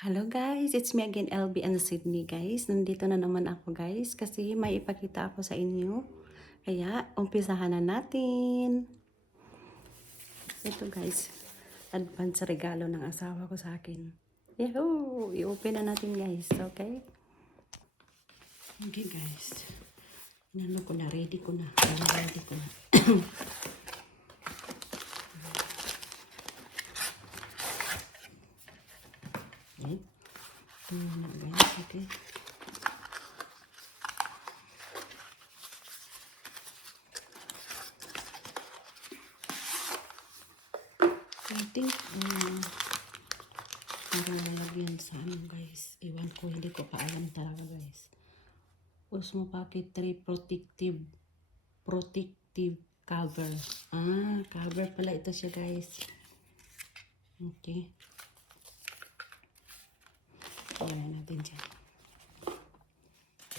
Hello guys, it's me again, LB and Sydney guys. Nandito na naman ako guys kasi may ipakita ako sa inyo. Kaya umpisahan na natin. Ito guys, advance regalo ng asawa ko sa akin. Yahoo! I-open na natin guys, okay? Okay guys. Inano ko na, ready ko na. Ready ko na. Okay. Ito na guys, okay? I think, para lalagyan sa ano guys. Iwan ko, hindi ko pa alam talaga guys. Osmo Pocket 3 protective cover. Cover pala ito siya guys. Okay. Ayan natin dyan.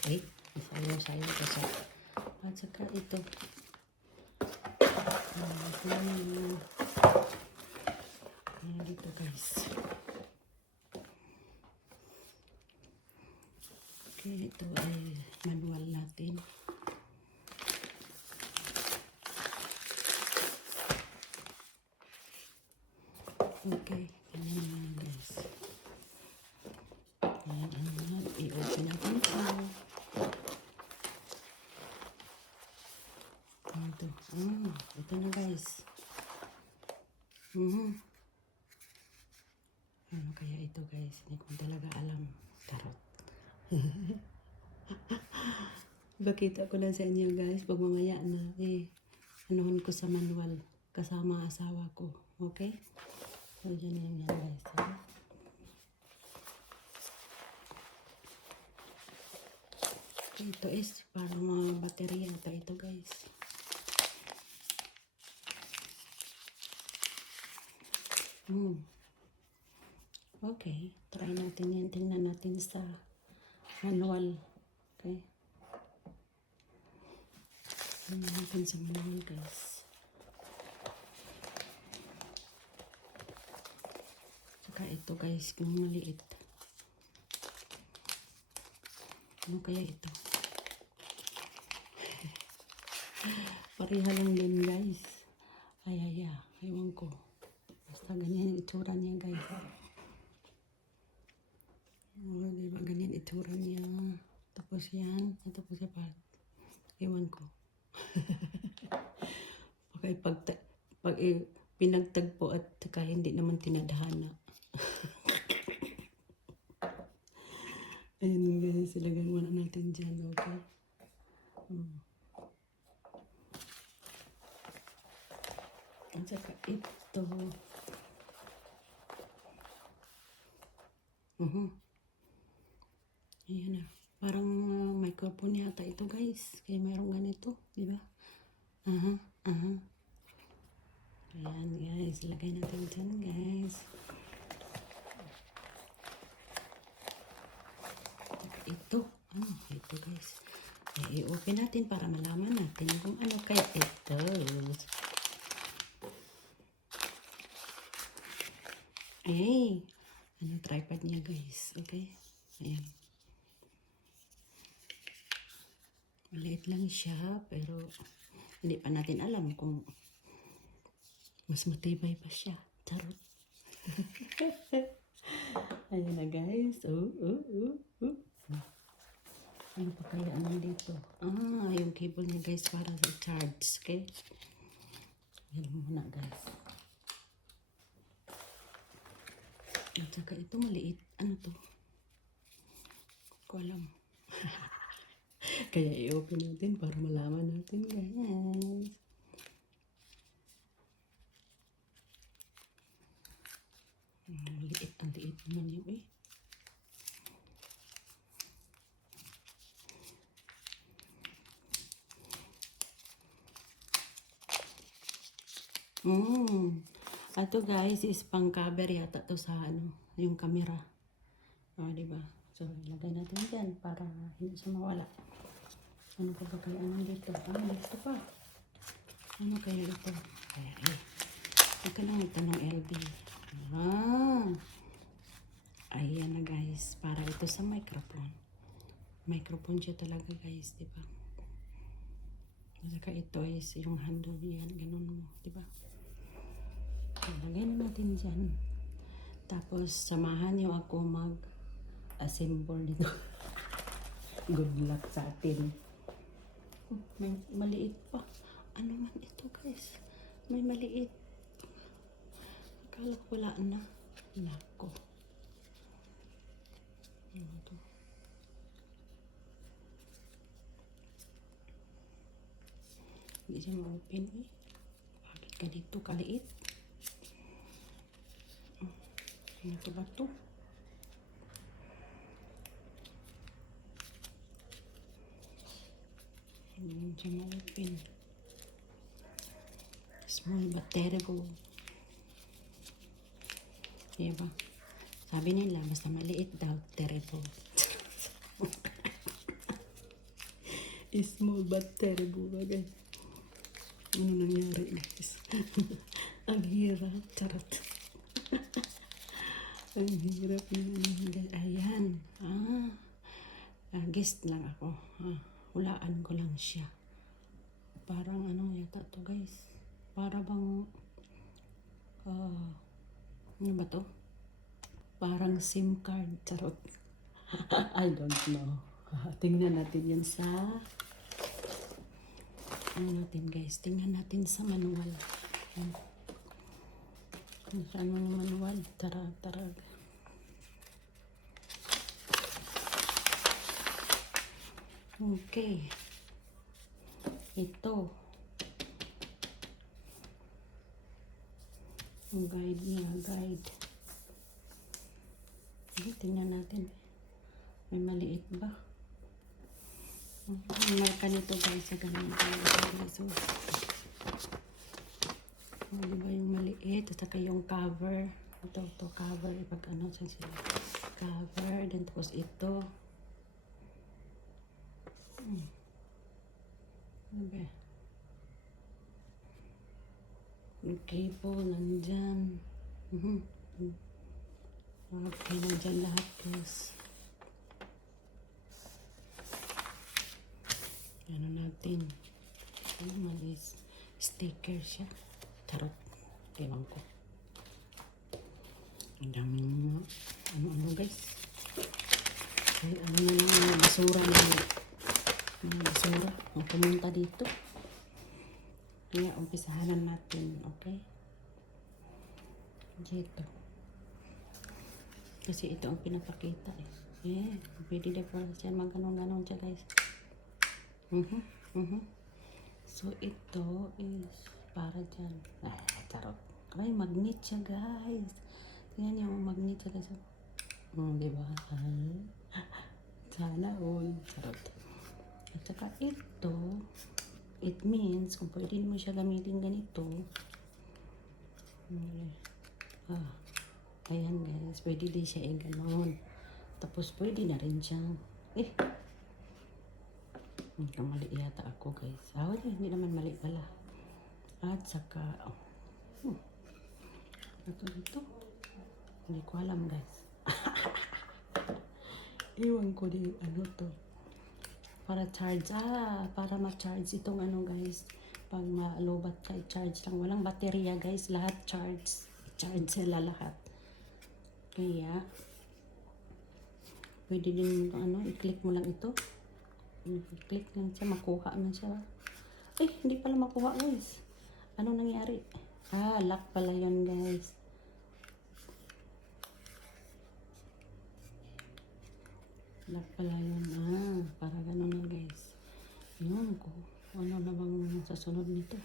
Wait, sayo ito siya. At saka ito. Ayan dito guys. Okay, ito ay manual natin. Okay, ganyan naman guys. Ayan naman, i-open natin ito. Ito na guys. Ano kaya ito guys? Hindi ko talaga alam. Tarot. Bakita ko lang sa inyo guys. Pag mamaya na anuhan ko sa manual. Kasama asawa ko. Okay? So dyan yan guys. Ito is para mga baterya pa ito guys. Okay, try natin yan. Tingnan natin sa manual. Okay. Tingnan natin sa manual guys. Saka ito guys, kung maliit. Ano kaya ito? Pareha lang din guys. Ay. Ewan ko. Basta ganyan yung itsura niya guys. Diba ganyan itsura niya. Tapos yan. Tapos siya pa. Ewan ko. pag pinagtagpo at saka hindi naman tinadhana. Ayun guys. Ilagay muna natin dyan. Okay. At saka ito. Ayan na. Parang microphone yata ito guys. Kaya mayroong ganito. Diba? Ayan guys. Ilagay natin dyan guys. Ito. Ito guys. I-open natin para malaman natin kung ano kaya ito. Ay. Ano tripod niya guys. Okay. Ayan. Maliit lang siya, pero hindi pa natin alam kung mas matibay pa siya. Charot. Ayan na guys. Ano pa kaya nandito? Yung cable niya guys para sa charge. Okay? Yan muna guys. At saka ito maliit. Ano to? Ko alam. Kaya i-open natin para malaman natin guys. Ang liit naman yun Ato guys is pang cover yata to sa yung camera. Diba? So, ilagay natin dyan para hindi siya mawala. Ano pa ba kaya dito? Dito pa. Ano kaya ito? Ika lang ito ng LB. Ayan na guys, para ito sa microphone. Microphone siya talaga guys, di ba? Saka ito is yung handle yan, ganun mo, di ba? Lagay na natin dyan. Tapos samahan niyo ako mag-assemble dito. Good luck sa atin. May maliit pa. Ano man ito guys? May maliit. Akala ko wala na. Nako. Ano to? Hindi siya ma-open eh. Bakit ka dito kaliit? Ano to ba to? Hindi siya ma-open. Small but terrible. Diba? Sabi nila, basta maliit daw, terrible. Small but terrible ba guys? Ano nangyari guys? Ang hirap, charot. Ang hirap yun. Ayan. Guest lang ako. Hulaan ko lang siya. Parang ano yata to guys. Para bang ano ba to? Parang SIM card. Charot. I don't know. Tingnan natin yan sa ano natin guys. Tingnan natin sa manual. Sa ano yung manual? Tara. Okay. Ito. Yung guide niya. Guide. Okay, tingnan natin. May maliit ba? Ang marka nito guys. Sa ganun. So, diba yung maliit? At saka yung cover. Ito cover. Pag ano siya. Cover. Then tapos ito. Diba? Yung cable nandyan. Okay, nandyan lahat guys. Ano natin? Ano man is sticker siya. Tarot. Ewan ko. Ang daming ano guys. Ay, ano yung basura na basura. Ang pumunta dito. Kaya umpisahanan natin. Okay? Dito. Kasi ito ang pinapakita eh. Pwede na po siya maganon-ganon siya guys. So ito is para dyan. Charot. Ay, magnet siya guys. Tingnan niyo, magnet siya guys. Diba? Sana all. Charot. At saka ito, it means kung pwede mo siya gamitin ganito. Ayan guys, pwede din siya ganon. Tapos pwede na rin siyang mali yata ako guys. Hindi naman mali pala. At saka ito. Hindi ko alam guys. Iwan ko din ano to. Para charge. Para ma-charge itong ano guys. Pag ma-lobat ka, charge lang. Walang baterya guys. Lahat charge. Charge sila lahat. Kaya pwede din i-click mo lang ito. I-click lang siya, makuha na siya. Hindi pala makuha guys. Ano nangyari? Lock pala yun guys. Lock pala yun. Para ganun na guys. Yun ko. Ano na bang sasunod nito?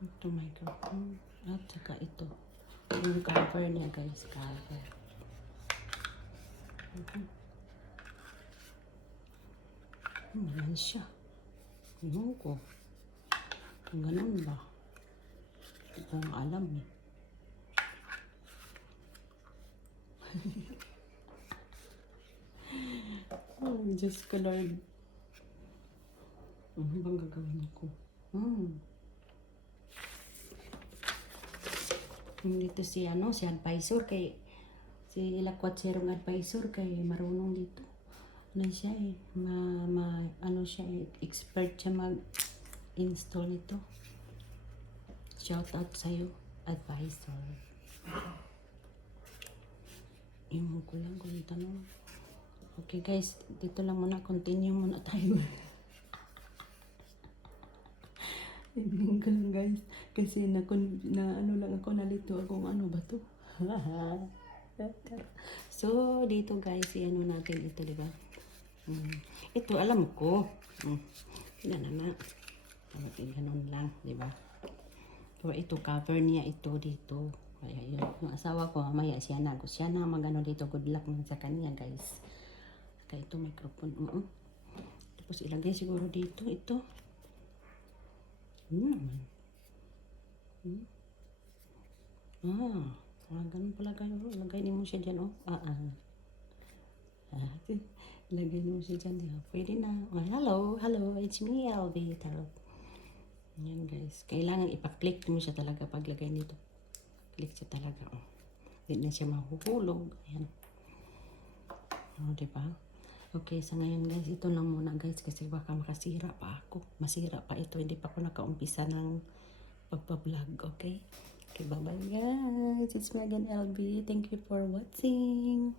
Ito microphone. At saka ito. Yung cover niya guys. Cover. Malan siya. Yun ko. Kung ganun ba? Ito ang alam eh. Diyos ko Lord. Ano bang gagawin ko? Dito si ano, si advisor kay si Lakwat Serong advisor kay marunong dito. Ano siya eh, ano siya eh, expert siya mag-install nito. Shout out sa'yo, advisor. Yung ko lang kung tanong. Okay guys, dito lang muna, continue muna tayo. Ibigin ko lang guys, kasi na ano lang ako, nalito ako kung ano ba to. So, dito guys, ano natin ito, di ba? Ito, alam ko. Yan na. Ganun lang, di ba? Pero ito, cover niya ito dito. Kaya yun. Yung asawa ko, mamaya siya na magano dito. Good luck man sa kanya, guys. Kaya ito, microphone. Tapos ilagay siguro dito, ito. Ganun pala kayo. Lagay mo siya dyan, oh. Lagay mo siya dyan, diba? Pwede na. Hello, it's me, LB Tarot. Yan guys. Kailangan ipa-click mo siya talaga paglagay nito. Click siya talaga, oh. Hindi na siya mahuhulog. Ayan. Oh, diba? Okay, sa ngayon guys, ito na muna guys kasi baka makasira pa ako. Masira pa ito. Hindi pa ako nakaumpisa ng pagpa-vlog, okay? Okay, bye-bye guys. It's Megan LB. Thank you for watching.